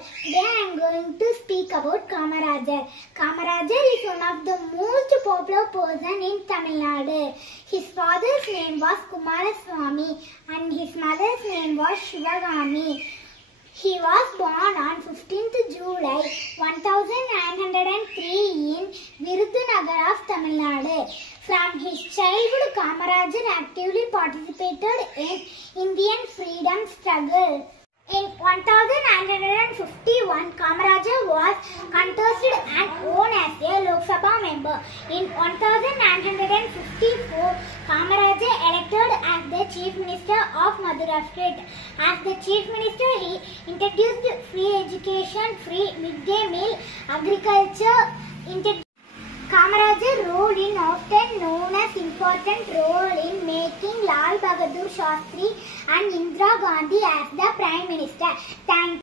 Today I am going to speak about Kamarajar. Kamarajar is one of the most popular person in Tamil Nadu. His father's name was Kumaraswamy and his mother's name was Shivagami. He was born on 15th July 1903 in Virudhunagar of Tamil Nadu. From his childhood, Kamarajar actively participated in Indian freedom struggle. In 1951, Kamarajar was contested and won as a Lok Sabha member. In 1954, Kamarajar elected as the Chief Minister of Madura State. As the Chief Minister, he introduced free education, free midday meal, agriculture. Kamarajar role in often known as important role in making Lal Bahadur Shastri and Indira Gandhi as the Prime Minister. Thank you.